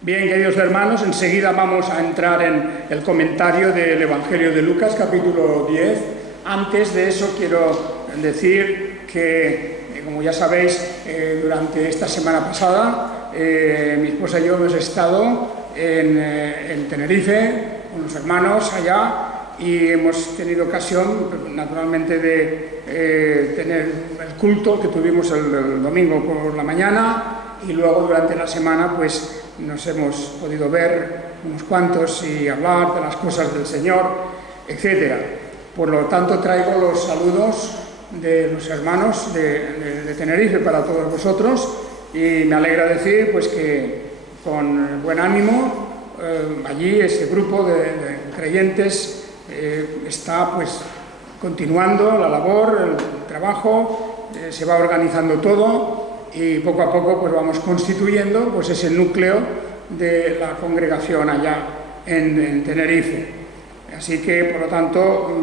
Bien, queridos hermanos, enseguida vamos a entrar en el comentario del Evangelio de Lucas, capítulo 10. Antes de eso quiero decir que, como ya sabéis, durante esta semana pasada, mi esposa y yo hemos estado en Tenerife con los hermanos allá y hemos tenido ocasión, naturalmente, de tener el culto que tuvimos el domingo por la mañana y luego durante la semana, pues, nos hemos podido ver unos cuantos y hablar de las cosas del Señor, etc. Por lo tanto, traigo los saludos de los hermanos de Tenerife para todos vosotros y me alegra decir pues que con buen ánimo allí ese grupo de creyentes está pues continuando la labor, el trabajo, se va organizando todo y poco a poco pues vamos constituyendo pues ese núcleo de la congregación allá en Tenerife. Así que, por lo tanto,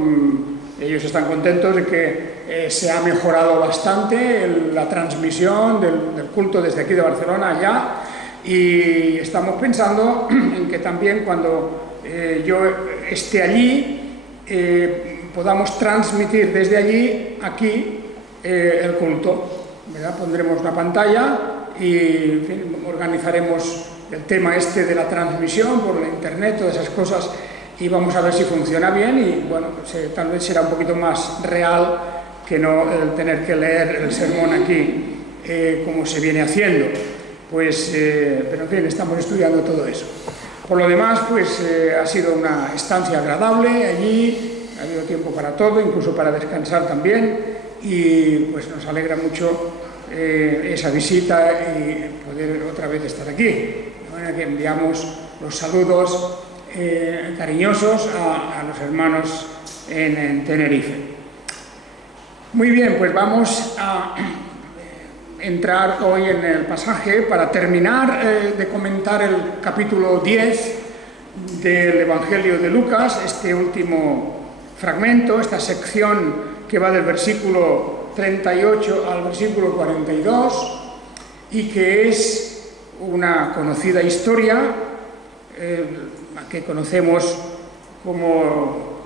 ellos están contentos de que se ha mejorado bastante la transmisión del culto desde aquí de Barcelona allá, y estamos pensando en que también cuando yo esté allí podamos transmitir desde allí aquí el culto, ¿verdad? Pondremos una pantalla y en fin, organizaremos el tema este de la transmisión por la internet, todas esas cosas, y vamos a ver si funciona bien y bueno, tal vez será un poquito más real que no el tener que leer el sermón aquí como se viene haciendo. Pues, pero en fin, estamos estudiando todo eso. Por lo demás, pues ha sido una estancia agradable allí, ha habido tiempo para todo, incluso para descansar también, y pues nos alegra mucho esa visita y poder otra vez estar aquí. De manera que enviamos los saludos cariñosos a los hermanos en Tenerife. Muy bien, pues vamos a entrar hoy en el pasaje para terminar de comentar el capítulo 10 del Evangelio de Lucas, este último fragmento, esta sección que va del versículo 38 al versículo 42 y que es una conocida historia que conocemos como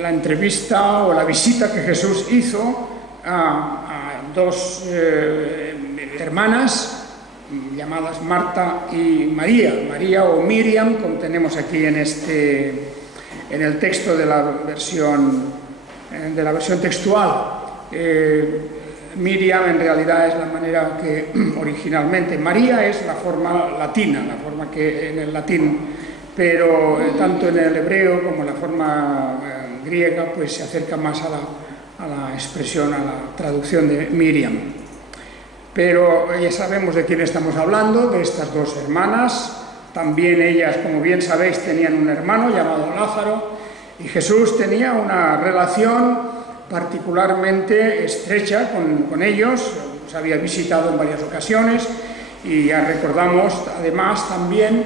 la entrevista o la visita que Jesús hizo a dos hermanas llamadas Marta y María o Miriam, como tenemos aquí en el texto de la versión textual. Miriam en realidad es la manera que originalmente, María es la forma latina, la forma que en el latín, pero tanto en el hebreo como en la forma griega pues se acerca más a la expresión, a la traducción de Miriam. Pero ya sabemos de quién estamos hablando, de estas dos hermanas. También ellas, como bien sabéis, tenían un hermano llamado Lázaro, y Jesús tenía una relación particularmente estrecha con ellos, los había visitado en varias ocasiones, y ya recordamos además también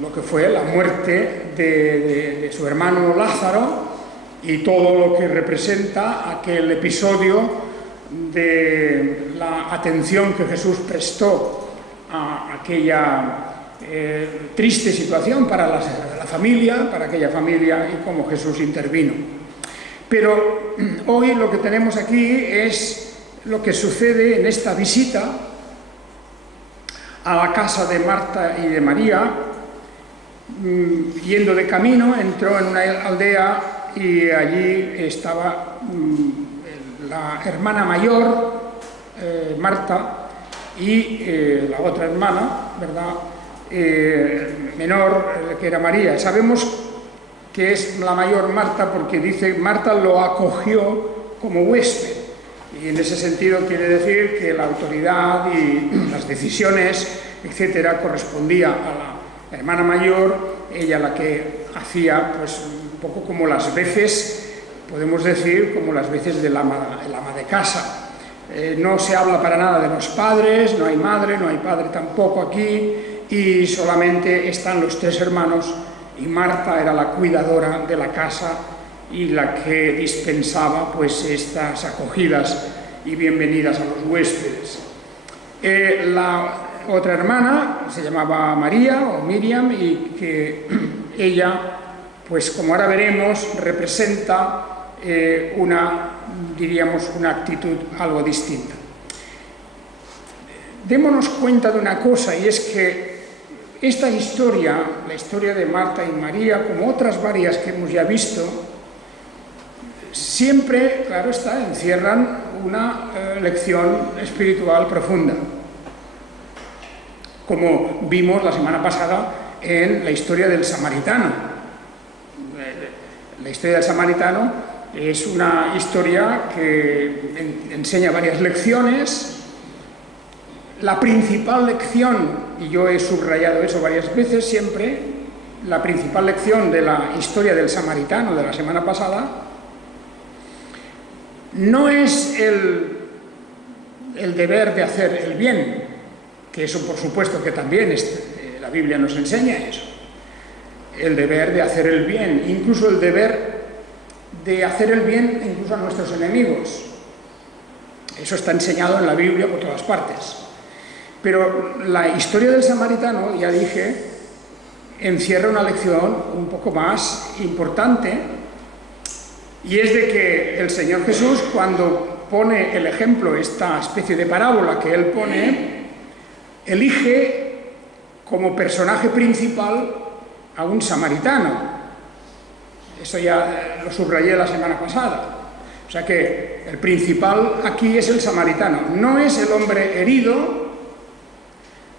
lo que fue la muerte de su hermano Lázaro y todo lo que representa aquel episodio de la atención que Jesús prestó a aquella triste situación para la familia, para aquella familia, y cómo Jesús intervino. Pero hoy lo que tenemos aquí es lo que sucede en esta visita a la casa de Marta y de María. Yendo de camino, entró en una aldea y allí estaba la hermana mayor, Marta, y la otra hermana, ¿verdad?, menor, que era María. Sabemos que es la mayor Marta porque dice Marta lo acogió como huésped, y en ese sentido quiere decir que la autoridad y las decisiones, etcétera, correspondía a la hermana mayor, ella la que hacía pues un poco como las veces, podemos decir, como las veces del ama de casa. No se habla para nada de los padres, no hay madre, no hay padre tampoco aquí, y solamente están los tres hermanos, y Marta era la cuidadora de la casa y la que dispensaba pues estas acogidas y bienvenidas a los huéspedes. otra hermana, se llamaba María o Miriam, y que ella, pues como ahora veremos, representa diríamos, una actitud algo distinta. Démonos cuenta de una cosa, y es que esta historia, la historia de Marta y María, como otras varias que hemos ya visto, siempre, claro está, encierran una lección espiritual profunda, como vimos la semana pasada en la historia del samaritano. La historia del samaritano es una historia que enseña varias lecciones. La principal lección, y yo he subrayado eso varias veces siempre, la principal lección de la historia del samaritano de la semana pasada no es el deber de hacer el bien, que eso por supuesto que también la Biblia nos enseña eso, el deber de hacer el bien, incluso el deber de hacer el bien incluso a nuestros enemigos. Eso está enseñado en la Biblia por todas partes. Pero la historia del samaritano, ya dije, encierra una lección un poco más importante, y es de que el Señor Jesús, cuando pone el ejemplo, esta especie de parábola que Él pone, elige como personaje principal a un samaritano. Eso ya lo subrayé la semana pasada. O sea que el principal aquí es el samaritano. No es el hombre herido,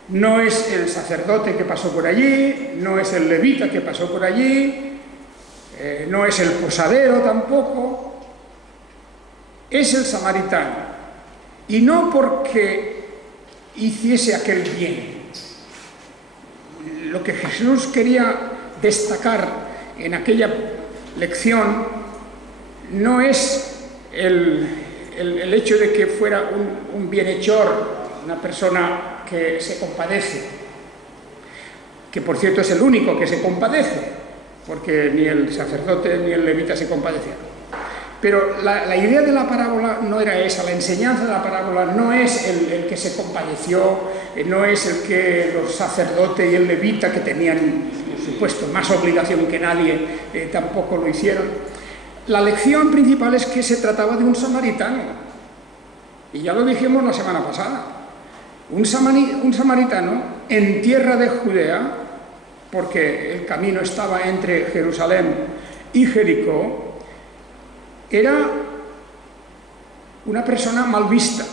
no es el sacerdote que pasó por allí, no es el levita que pasó por allí, no es el posadero tampoco, es el samaritano. Y no porque hiciese aquel bien. Lo que Jesús quería destacar en aquella lección no es el hecho de que fuera un bienhechor, una persona que se compadece, que por cierto es el único que se compadece, porque ni el sacerdote ni el levita se compadecieron. Pero la idea de la parábola no era esa, la enseñanza de la parábola no es el que se compadeció, no es el que los sacerdotes y el levita, que tenían, por supuesto, más obligación que nadie, tampoco lo hicieron. La lección principal es que se trataba de un samaritano, y ya lo dijimos la semana pasada. Un samaritano en tierra de Judea, porque el camino estaba entre Jerusalén y Jericó, era una persona mal vista,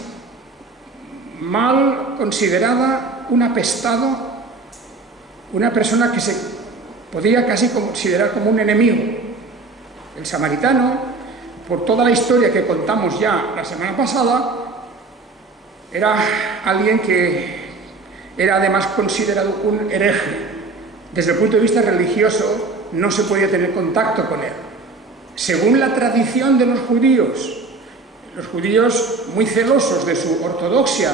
mal considerada, un apestado, una persona que se podía casi considerar como un enemigo. El samaritano, por toda la historia que contamos ya la semana pasada, era alguien que era además considerado un hereje. Desde el punto de vista religioso no se podía tener contacto con él. Según la tradición de los judíos muy celosos de su ortodoxia,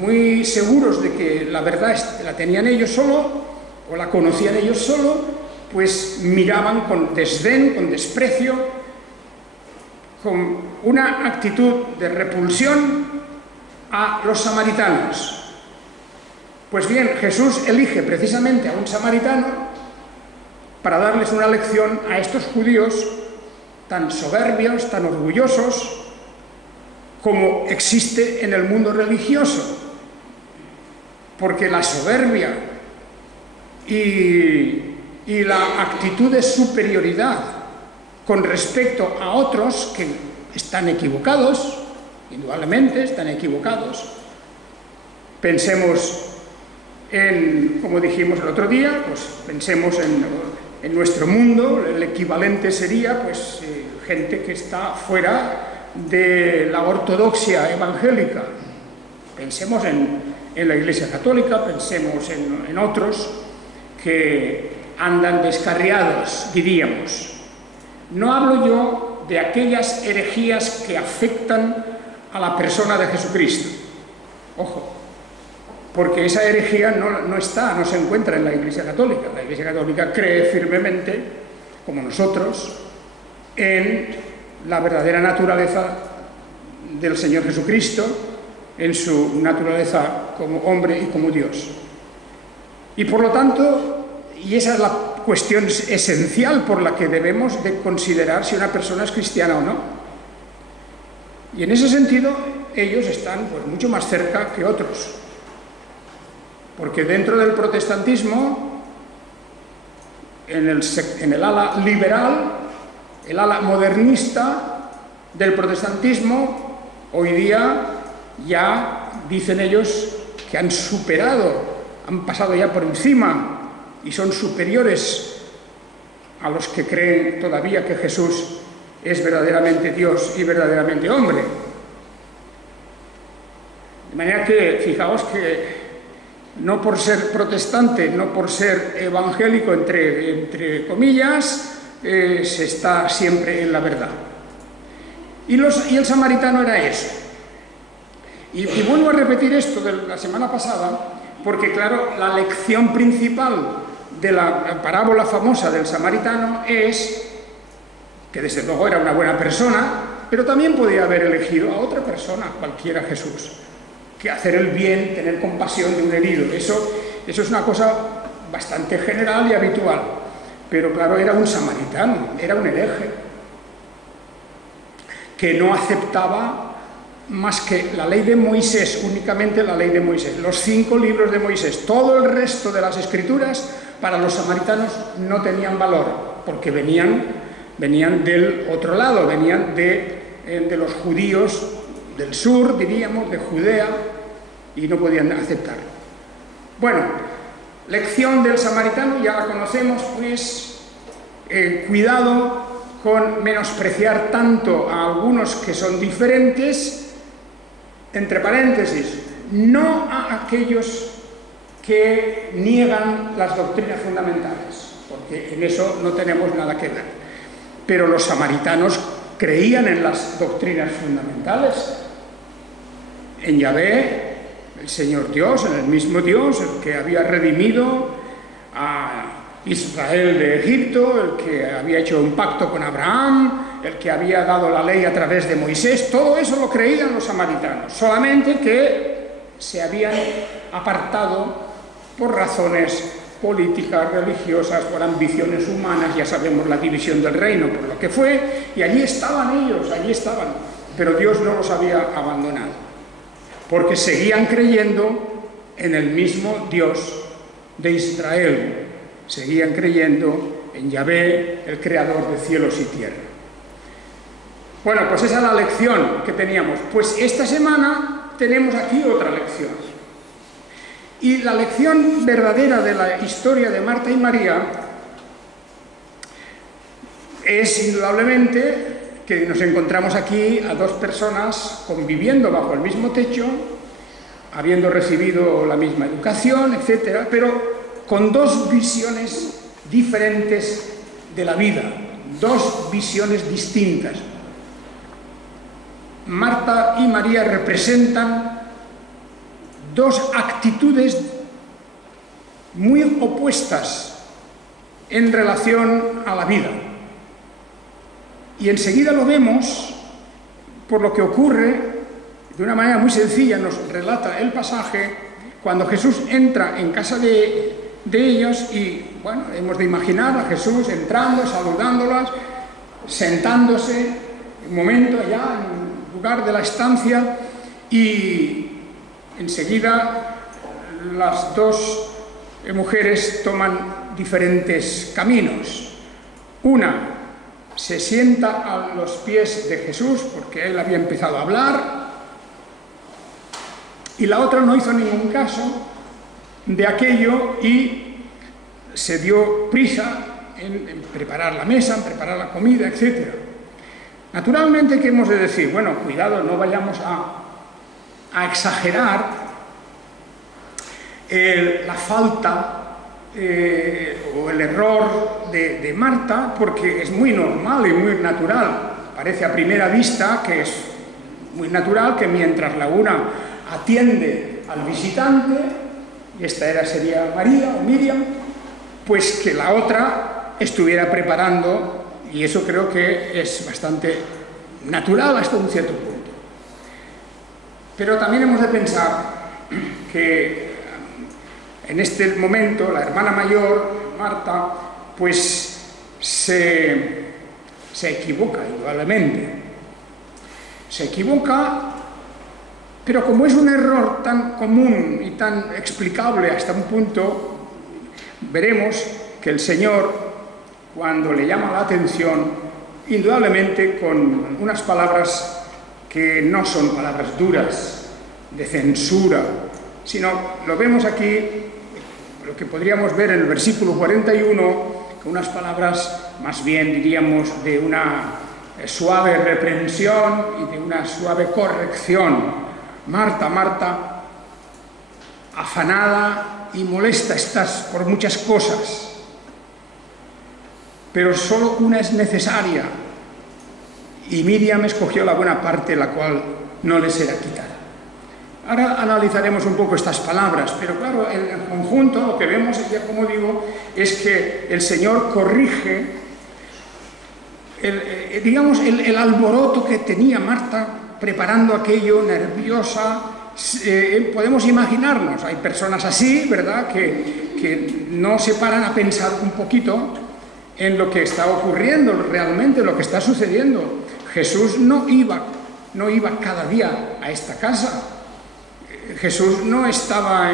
muy seguros de que la verdad la tenían ellos solo, o la conocían ellos solo, pues miraban con desdén, con desprecio, con una actitud de repulsión a los samaritanos. Pues bien, Jesús elige precisamente a un samaritano para darles una lección a estos judíos tan soberbios, tan orgullosos, como existe en el mundo religioso. Porque la soberbia y la actitud de superioridad con respecto a otros que están equivocados, indudablemente están equivocados. Pensemos en, como dijimos el otro día, pues pensemos en nuestro mundo. El equivalente sería pues gente que está fuera de la ortodoxia evangélica. Pensemos en la Iglesia Católica, pensemos en otros que andan descarriados, diríamos. No hablo yo de aquellas herejías que afectan a la persona de Jesucristo. Ojo, porque esa herejía no se encuentra en la Iglesia Católica. La Iglesia Católica cree firmemente, como nosotros, en la verdadera naturaleza del Señor Jesucristo, en su naturaleza como hombre y como Dios. Y por lo tanto, y esa es la cuestión esencial por la que debemos de considerar si una persona es cristiana o no. Y en ese sentido, ellos están pues, mucho más cerca que otros. Porque dentro del protestantismo, en el ala liberal, el ala modernista del protestantismo, hoy día ya dicen ellos que han superado, han pasado ya por encima y son superiores a los que creen todavía que Jesús es verdaderamente Dios y verdaderamente hombre. De manera que, fijaos que no por ser protestante, no por ser evangélico, entre comillas, se está siempre en la verdad. Y el samaritano era eso. Y vuelvo a repetir esto de la semana pasada, porque claro, la lección principal de la parábola famosa del samaritano es que desde luego era una buena persona, pero también podía haber elegido a otra persona, cualquiera Jesús, que hacer el bien, tener compasión de un herido. Eso es una cosa bastante general y habitual. Pero claro, era un samaritano, era un hereje, que no aceptaba más que la ley de Moisés, únicamente la ley de Moisés, los 5 libros de Moisés. Todo el resto de las escrituras para los samaritanos no tenían valor, porque venían del otro lado, venían de los judíos del sur, diríamos, de Judea, y no podían aceptarlo. Bueno, lección del samaritano, ya la conocemos, pues cuidado con menospreciar tanto a algunos que son diferentes, entre paréntesis, no a aquellos que niegan las doctrinas fundamentales, porque en eso no tenemos nada que ver. Pero los samaritanos creían en las doctrinas fundamentales, en Yahvé, el Señor Dios, en el mismo Dios, el que había redimido a Israel de Egipto, el que había hecho un pacto con Abraham, el que había dado la ley a través de Moisés. Todo eso lo creían los samaritanos, solamente que se habían apartado por razones políticas, religiosas, por ambiciones humanas. Ya sabemos la división del reino por lo que fue, y allí estaban ellos, allí estaban, pero Dios no los había abandonado, porque seguían creyendo en el mismo Dios de Israel, seguían creyendo en Yahvé, el creador de cielos y tierra. Bueno, pues esa es la lección que teníamos. Pues esta semana tenemos aquí otra lección. Y la lección verdadera de la historia de Marta y María es indudablemente que nos encontramos aquí a 2 personas conviviendo bajo el mismo techo, habiendo recibido la misma educación, etcétera, pero con 2 visiones diferentes de la vida, 2 visiones distintas. Marta y María representan 2 actitudes muy opuestas en relación a la vida. Y enseguida lo vemos por lo que ocurre de una manera muy sencilla. Nos relata el pasaje cuando Jesús entra en casa de ellos y, bueno, hemos de imaginar a Jesús entrando, saludándolas, sentándose un momento allá en el lugar de la estancia, y enseguida las 2 mujeres toman diferentes caminos. Una se sienta a los pies de Jesús porque él había empezado a hablar, y la otra no hizo ningún caso de aquello y se dio prisa en preparar la mesa, en preparar la comida, etc. Naturalmente, ¿qué hemos de decir? Bueno, cuidado, no vayamos a exagerar la falta o el error de Marta, porque es muy normal y muy natural. Parece a primera vista que es muy natural que mientras la una atiende al visitante, y esta sería María o Miriam, pues que la otra estuviera preparando, y eso creo que es bastante natural hasta un cierto punto. Pero también hemos de pensar que en este momento la hermana mayor, Marta, pues se equivoca indudablemente. Se equivoca, pero como es un error tan común y tan explicable hasta un punto, veremos que el Señor, cuando le llama la atención, indudablemente con unas palabras que no son palabras duras, de censura, sino lo vemos aquí, lo que podríamos ver en el versículo 41, con unas palabras más bien, diríamos, de una suave reprensión y de una suave corrección. Marta, Marta, afanada y molesta estás por muchas cosas, pero solo una es necesaria, y Miriam escogió la buena parte, la cual no le será quitada. Ahora analizaremos un poco estas palabras, pero claro, en el conjunto lo que vemos, ya como digo, es que el Señor corrige el alboroto que tenía Marta preparando aquello, nerviosa. Podemos imaginarnos, hay personas así, ¿verdad?, que no se paran a pensar un poquito en lo que está ocurriendo realmente, lo que está sucediendo. Jesús no iba cada día a esta casa. Jesús no estaba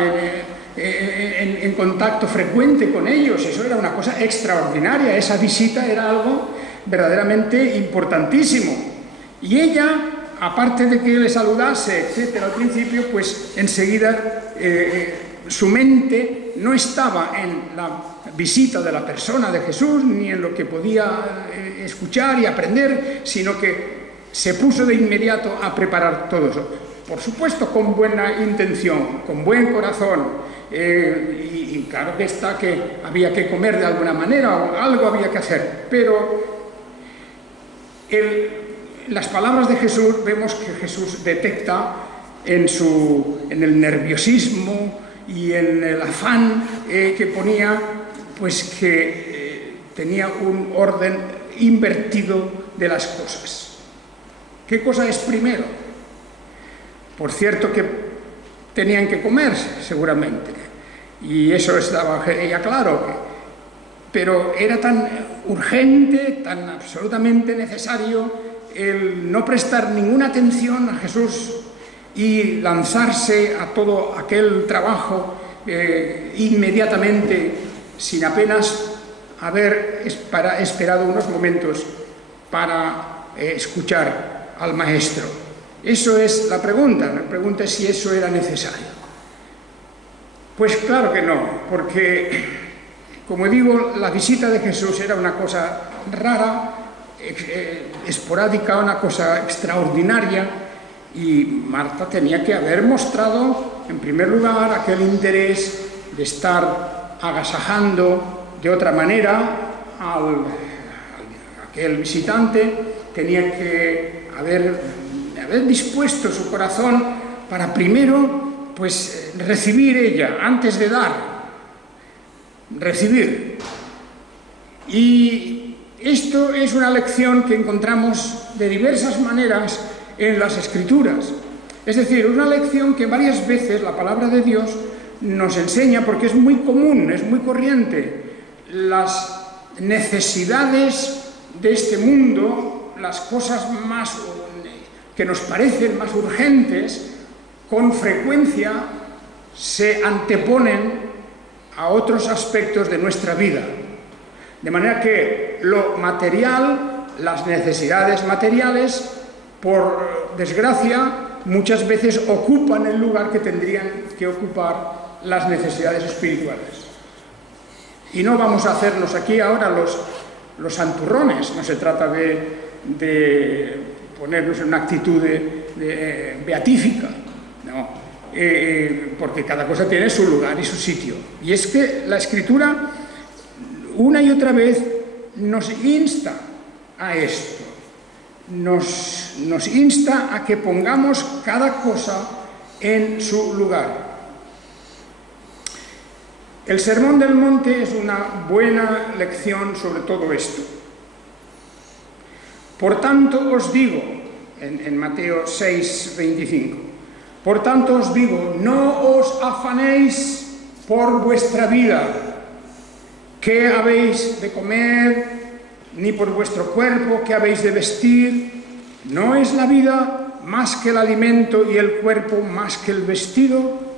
en contacto frecuente con ellos. Eso era una cosa extraordinaria. Esa visita era algo verdaderamente importantísimo. Y ella, aparte de que le saludase, etcétera, al principio, pues enseguida su mente no estaba en la visita de la persona de Jesús, ni en lo que podía escuchar y aprender, sino que se puso de inmediato a preparar todo eso. Por supuesto, con buena intención, con buen corazón, y claro que está que había que comer de alguna manera, o algo había que hacer, pero las palabras de Jesús, vemos que Jesús detecta en el nerviosismo y en el afán que ponía, pues que tenía un orden invertido de las cosas. ¿Qué cosa es primero? Por cierto que tenían que comer, seguramente, y eso estaba ya claro, pero era tan urgente, tan absolutamente necesario el no prestar ninguna atención a Jesús y lanzarse a todo aquel trabajo inmediatamente, sin apenas haber esperado unos momentos para escuchar al Maestro. Eso es la pregunta es si eso era necesario. Pues claro que no, porque, como digo, la visita de Jesús era una cosa rara, esporádica, una cosa extraordinaria, y Marta tenía que haber mostrado, en primer lugar, aquel interés de estar agasajando de otra manera a aquel visitante, tenía que haber dispuesto su corazón para primero, pues, recibir ella, antes de dar, recibir. Y esto es una lección que encontramos de diversas maneras en las Escrituras. Es decir, una lección que varias veces la palabra de Dios nos enseña, porque es muy común, es muy corriente. Las necesidades de este mundo, las cosas más que nos parecen más urgentes, con frecuencia se anteponen a otros aspectos de nuestra vida. De manera que lo material, las necesidades materiales, por desgracia, muchas veces ocupan el lugar que tendrían que ocupar las necesidades espirituales. Y no vamos a hacernos aquí ahora los santurrones, no se trata de ponernos en una actitud beatífica, no, porque cada cosa tiene su lugar y su sitio. Y es que la Escritura una y otra vez nos insta a esto, nos insta a que pongamos cada cosa en su lugar. El Sermón del Monte es una buena lección sobre todo esto. Por tanto os digo, en Mateo 6, 25, Por tanto os digo, no os afanéis por vuestra vida, qué habéis de comer, ni por vuestro cuerpo, qué habéis de vestir. ¿No es la vida más que el alimento y el cuerpo más que el vestido?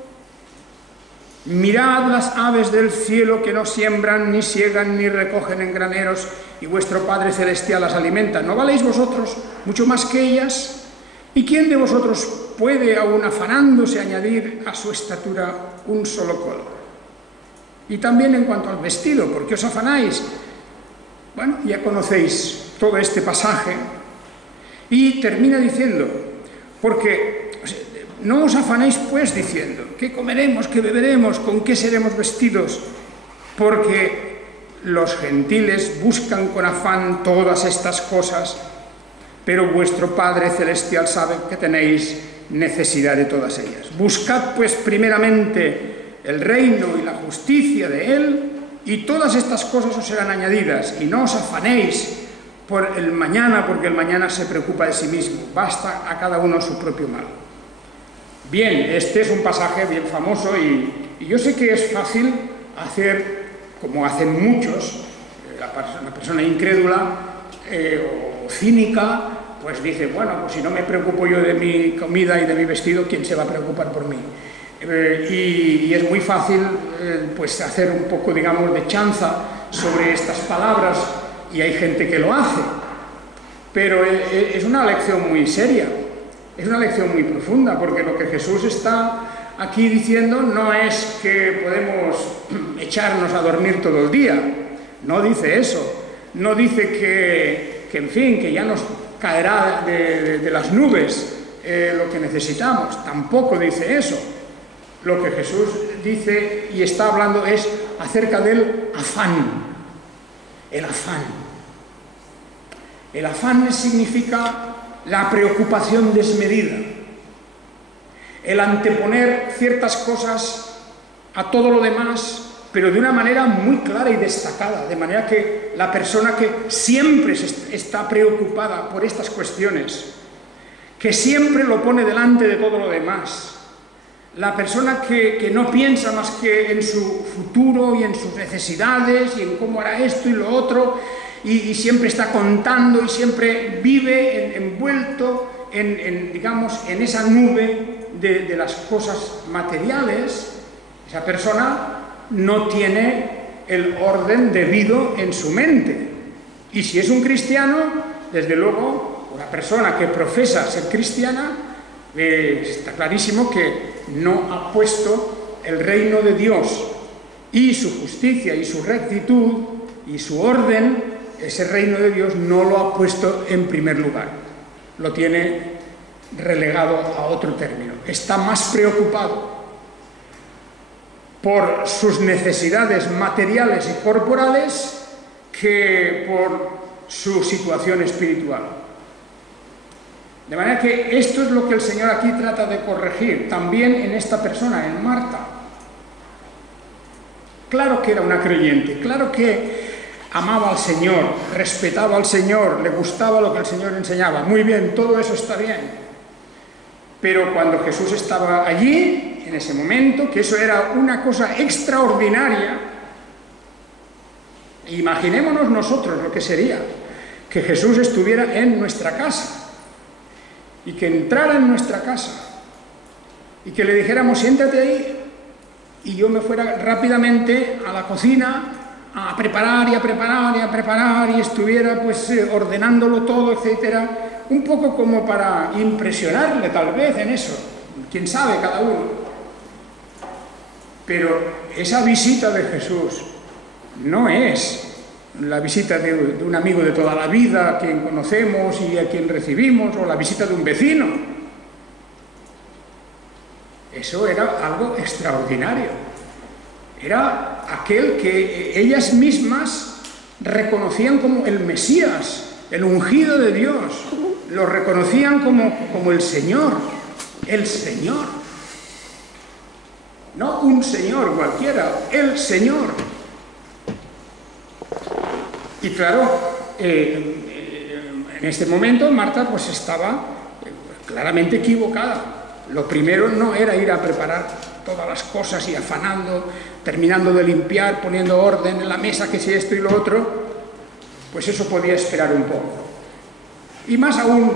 Mirad las aves del cielo, que no siembran, ni siegan, ni recogen en graneros, y vuestro Padre Celestial las alimenta. ¿No valéis vosotros mucho más que ellas? ¿Y quién de vosotros puede, aun afanándose, añadir a su estatura un solo codo? Y también en cuanto al vestido, ¿por qué os afanáis? Bueno, ya conocéis todo este pasaje, y termina diciendo, porque no os afanéis pues diciendo, ¿qué comeremos, qué beberemos, con qué seremos vestidos? Porque los gentiles buscan con afán todas estas cosas, pero vuestro Padre Celestial sabe que tenéis necesidad de todas ellas. Buscad pues primeramente el reino y la justicia de Él, y todas estas cosas os serán añadidas, y no os afanéis por el mañana, porque el mañana se preocupa de sí mismo. Basta a cada uno su propio mal. Bien, este es un pasaje bien famoso, y yo sé que es fácil hacer, como hacen muchos, la persona incrédula o cínica, pues dice, bueno, pues si no me preocupo yo de mi comida y de mi vestido, ¿quién se va a preocupar por mí? Y es muy fácil pues hacer un poco, digamos, de chanza sobre estas palabras, y hay gente que lo hace, pero es una lección muy seria, es una lección muy profunda, porque lo que Jesús está aquí diciendo no es que podemos echarnos a dormir todo el día, no dice eso, no dice que en fin, que ya nos caerá de las nubes lo que necesitamos, tampoco dice eso. Lo que Jesús dice y está hablando es acerca del afán. El afán. El afán significa la preocupación desmedida, el anteponer ciertas cosas a todo lo demás, pero de una manera muy clara y destacada, de manera que la persona que siempre está preocupada por estas cuestiones, que siempre lo pone delante de todo lo demás, la persona que no piensa más que en su futuro y en sus necesidades y en cómo hará esto y lo otro, y siempre está contando y siempre vive envuelto digamos, en esa nube de las cosas materiales, esa persona no tiene el orden debido en su mente. Y si es un cristiano, desde luego, una persona que profesa ser cristiana, está clarísimo que no ha puesto el reino de Dios y su justicia y su rectitud y su orden, ese reino de Dios no lo ha puesto en primer lugar, lo tiene relegado a otro término. Está más preocupado por sus necesidades materiales y corporales que por su situación espiritual. De manera que esto es lo que el Señor aquí trata de corregir, también en esta persona, en Marta. Claro que era una creyente, claro que amaba al Señor, respetaba al Señor, le gustaba lo que el Señor enseñaba. Muy bien, todo eso está bien. Pero cuando Jesús estaba allí, en ese momento, que eso era una cosa extraordinaria, imaginémonos nosotros lo que sería que Jesús estuviera en nuestra casa, y que entrara en nuestra casa, y que le dijéramos, siéntate ahí, y yo me fuera rápidamente a la cocina a preparar y a preparar y a preparar, y estuviera pues ordenándolo todo, etcétera, un poco como para impresionarle tal vez en eso, quién sabe, cada uno. Pero esa visita de Jesús no es la visita de un amigo de toda la vida, a quien conocemos y a quien recibimos, o la visita de un vecino. Eso era algo extraordinario. Era aquel que ellas mismas reconocían como el Mesías, el ungido de Dios. Lo reconocían como el Señor. El Señor. No un señor cualquiera, el Señor. Y claro, en este momento Marta pues estaba claramente equivocada. lo primero no era ir a preparar todas las cosas y afanando, terminando de limpiar, poniendo orden en la mesa, que si esto y lo otro, pues eso podía esperar un poco. Y más aún,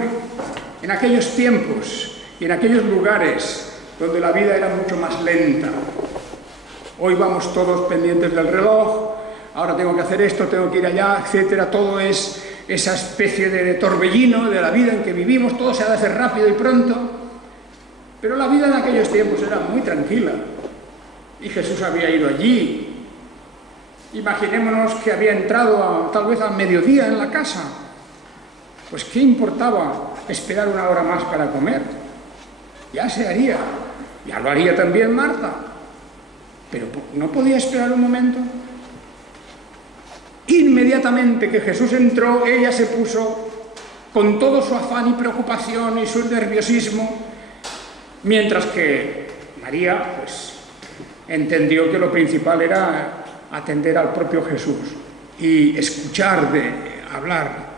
en aquellos tiempos y en aquellos lugares donde la vida era mucho más lenta. Hoy vamos todos pendientes del reloj, ahora tengo que hacer esto, tengo que ir allá, etcétera. Todo es esa especie de torbellino de la vida en que vivimos, todo se ha de hacer rápido y pronto. Pero la vida en aquellos tiempos era muy tranquila y Jesús había ido allí. Imaginémonos que había entrado tal vez al mediodía en la casa. Pues ¿qué importaba esperar una hora más para comer? Ya se haría. Ya lo haría también Marta. Pero ¿no podía esperar un momento? Inmediatamente que Jesús entró, ella se puso con todo su afán y preocupación y su nerviosismo, mientras que María, pues, entendió que lo principal era atender al propio Jesús y escuchar de hablar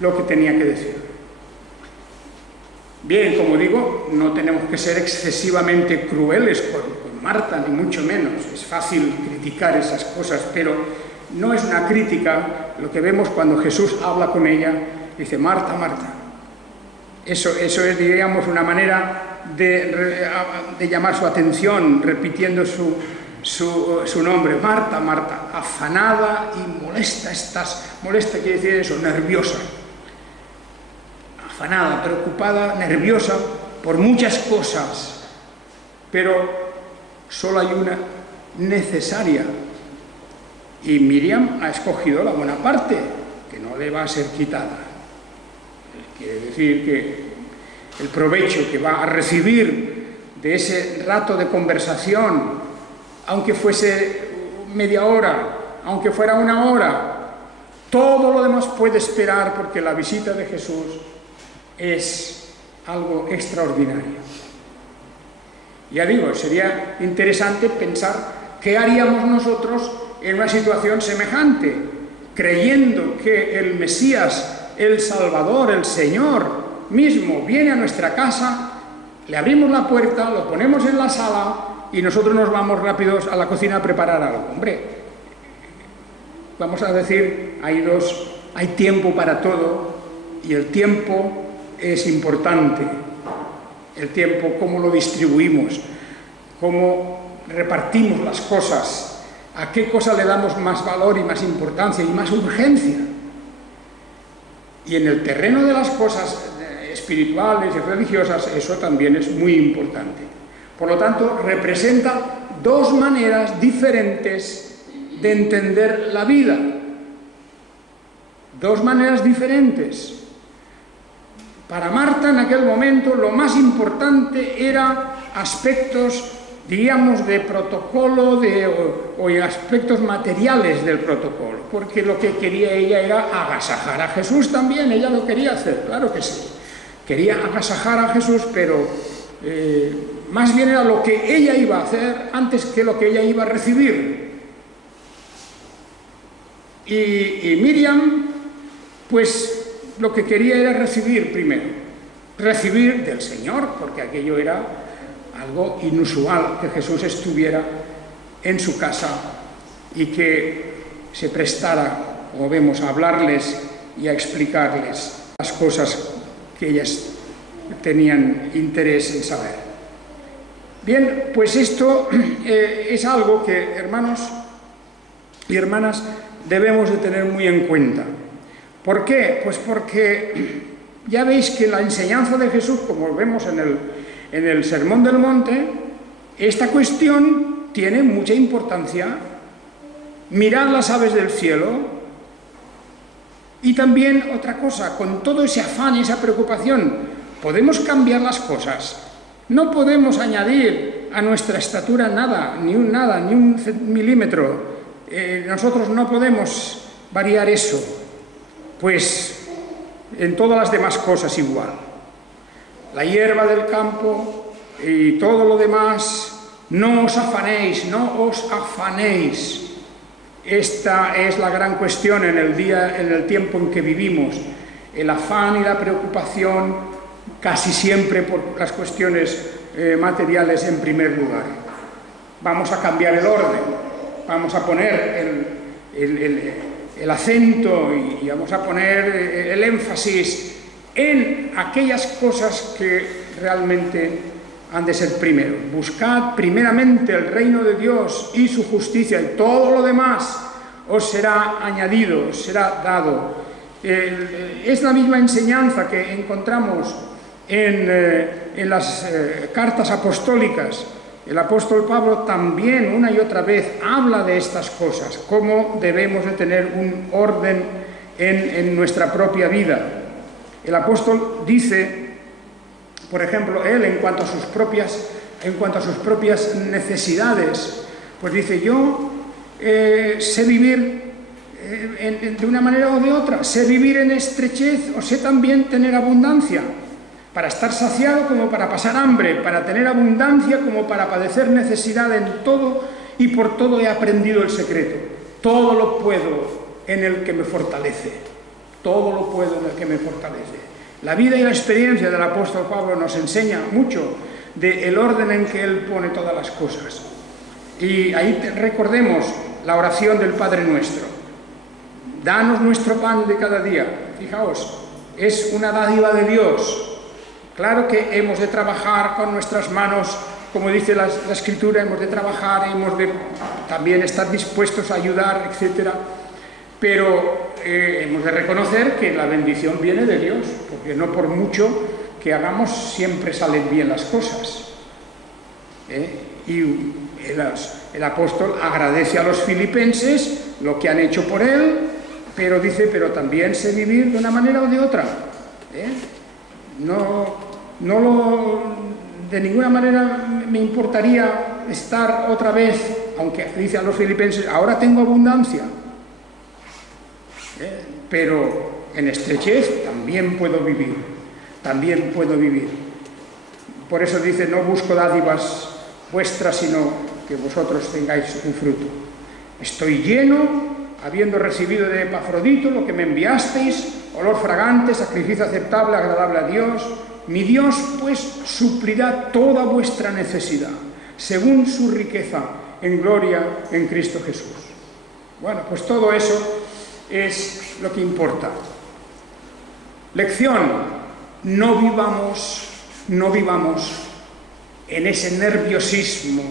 lo que tenía que decir. Bien, como digo, no tenemos que ser excesivamente crueles con Marta, ni mucho menos. Es fácil criticar esas cosas, pero no es una crítica lo que vemos cuando Jesús habla con ella. Dice, Marta, Marta. Eso es, diríamos, una manera de llamar su atención, repitiendo su nombre. Marta, Marta, afanada y molesta estás. Molesta quiere decir eso, nerviosa. Afanada, preocupada, nerviosa por muchas cosas, pero solo hay una necesaria. Y Miriam ha escogido la buena parte, que no le va a ser quitada. Quiere decir que el provecho que va a recibir de ese rato de conversación, aunque fuese media hora, aunque fuera una hora, todo lo demás puede esperar, porque la visita de Jesús es algo extraordinario. Ya digo, sería interesante pensar qué haríamos nosotros en una situación semejante, creyendo que el Mesías, el Salvador, el Señor mismo viene a nuestra casa, le abrimos la puerta, lo ponemos en la sala y nosotros nos vamos rápidos a la cocina a preparar algo. Hombre, vamos a decir, hay tiempo para todo y el tiempo es importante. El tiempo, cómo lo distribuimos, cómo repartimos las cosas, a qué cosa le damos más valor y más importancia y más urgencia. Y en el terreno de las cosas espirituales y religiosas, eso también es muy importante. Por lo tanto, representa dos maneras diferentes de entender la vida. Dos maneras diferentes. Para Marta, en aquel momento, lo más importante era aspectos, diríamos, de protocolo o aspectos materiales del protocolo, porque lo que quería ella era agasajar a Jesús también. Ella lo quería hacer, claro que sí. Quería agasajar a Jesús, pero más bien era lo que ella iba a hacer antes que lo que ella iba a recibir. Y Miriam, pues lo que quería era recibir primero, recibir del Señor, porque aquello era algo inusual, que Jesús estuviera en su casa y que se prestara, como vemos, a hablarles y a explicarles las cosas que ellas tenían interés en saber. Bien, pues esto es algo que, hermanos y hermanas, debemos de tener muy en cuenta. ¿Por qué? Pues porque ya veis que la enseñanza de Jesús, como vemos en el Sermón del Monte, esta cuestión tiene mucha importancia. Mirad las aves del cielo. Y también otra cosa, con todo ese afán y esa preocupación, podemos cambiar las cosas. No podemos añadir a nuestra estatura nada, ni un milímetro. Nosotros no podemos variar eso. Pues en todas las demás cosas igual. La hierba del campo y todo lo demás, no os afanéis, no os afanéis. Esta es la gran cuestión en el tiempo en que vivimos. El afán y la preocupación casi siempre por las cuestiones materiales en primer lugar. Vamos a cambiar el orden, vamos a poner el acento y vamos a poner el énfasis en aquellas cosas que realmente han de ser primero. Buscad primeramente el reino de Dios y su justicia, y todo lo demás os será añadido, os será dado. Es la misma enseñanza que encontramos en las cartas apostólicas. El apóstol Pablo también una y otra vez habla de estas cosas, cómo debemos de tener un orden en nuestra propia vida. El apóstol dice, por ejemplo, él en cuanto a sus propias necesidades, pues dice: yo sé vivir de una manera o de otra, sé vivir en estrechez o sé también tener abundancia, para estar saciado como para pasar hambre, para tener abundancia como para padecer necesidad. En todo y por todo he aprendido el secreto. Todo lo puedo en el que me fortalece. Todo lo puedo en el que me fortalece. La vida y la experiencia del apóstol Pablo nos enseña mucho del orden en que él pone todas las cosas. Y ahí recordemos la oración del Padre Nuestro. Danos nuestro pan de cada día. Fijaos, es una dádiva de Dios. Claro que hemos de trabajar con nuestras manos, como dice la Escritura, hemos de trabajar, hemos de también estar dispuestos a ayudar, etc. Pero hemos de reconocer que la bendición viene de Dios, porque no por mucho que hagamos siempre salen bien las cosas. Y el apóstol agradece a los filipenses lo que han hecho por él, pero dice: pero también sé vivir de una manera o de otra. De ninguna manera me importaría estar otra vez, aunque dice a los filipenses: ahora tengo abundancia, pero en estrechez también puedo vivir, Por eso dice: no busco dádivas vuestras, sino que vosotros tengáis un fruto. Estoy lleno, habiendo recibido de Epafrodito lo que me enviasteis, olor fragante, sacrificio aceptable, agradable a Dios. Mi Dios, pues, suplirá toda vuestra necesidad, según su riqueza en gloria en Cristo Jesús. Bueno, pues todo eso es lo que importa. Lección: no vivamos en ese nerviosismo,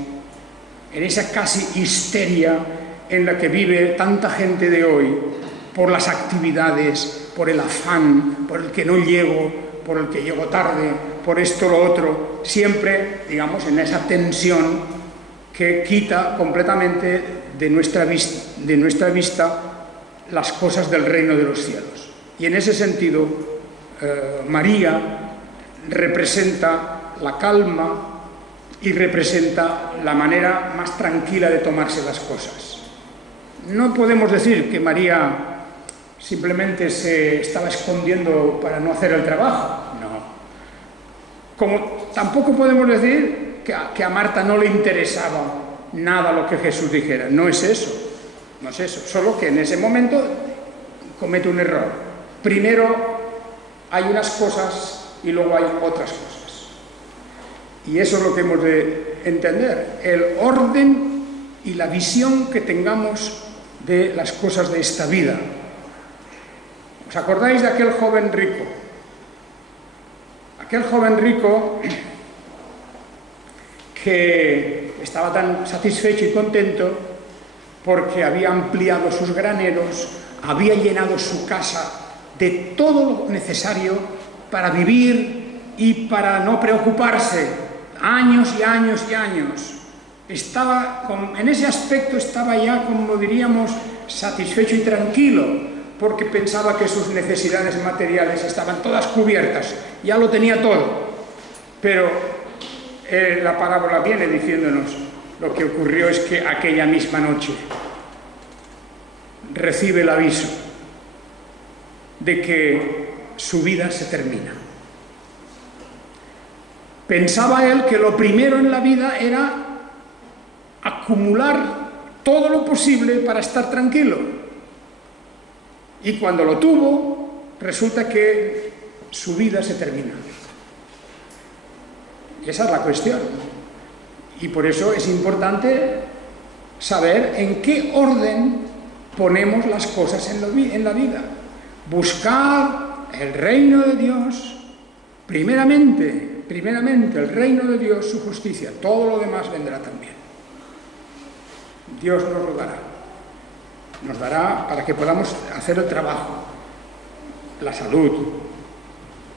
en esa casi histeria en la que vive tanta gente de hoy, por las actividades, por el afán, por el que no llego, por el que llego tarde, por esto o lo otro, siempre, digamos, en esa tensión que quita completamente de nuestra vista las cosas del reino de los cielos. Y en ese sentido, María representa la calma y representa la manera más tranquila de tomarse las cosas. No podemos decir que María simplemente se estaba escondiendo para no hacer el trabajo, no. Como tampoco podemos decir que a Marta no le interesaba nada lo que Jesús dijera. No es eso, solo que en ese momento comete un error. Primero hay unas cosas y luego hay otras cosas. Y eso es lo que hemos de entender, el orden y la visión que tengamos de las cosas de esta vida. ¿Os acordáis de aquel joven rico? Aquel joven rico que estaba tan satisfecho y contento porque había ampliado sus graneros, había llenado su casa de todo lo necesario para vivir y para no preocuparse, años y años y años. En ese aspecto estaba ya, como diríamos, satisfecho y tranquilo, porque pensaba que sus necesidades materiales estaban todas cubiertas, ya lo tenía todo. Pero la parábola viene diciéndonos: lo que ocurrió es que aquella misma noche recibe el aviso de que su vida se termina. Pensaba él que lo primero en la vida era acumular todo lo posible para estar tranquilo. Y cuando lo tuvo, resulta que su vida se termina. Esa es la cuestión. Y por eso es importante saber en qué orden ponemos las cosas en la vida. Buscar el reino de Dios, primeramente el reino de Dios, su justicia. Todo lo demás vendrá también. Dios nos lo dará. Nos dará para que podamos hacer el trabajo, la salud,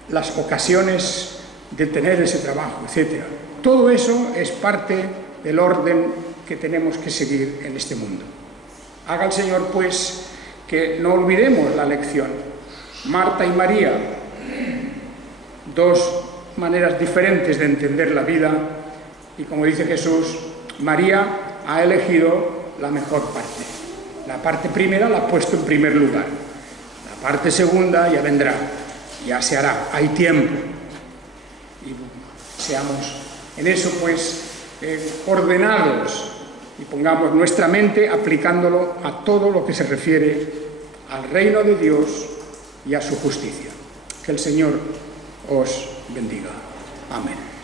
las ocasiones de tener ese trabajo, etc. Todo eso es parte del orden que tenemos que seguir en este mundo. Haga el Señor, pues, que no olvidemos la lección. Marta y María, dos maneras diferentes de entender la vida, y como dice Jesús, María ha elegido la mejor parte. La parte primera la ha puesto en primer lugar. La parte segunda ya vendrá, ya se hará, hay tiempo. Y seamos en eso, pues, ordenados y pongamos nuestra mente aplicándolo a todo lo que se refiere al reino de Dios y a su justicia. Que el Señor os bendiga. Amén.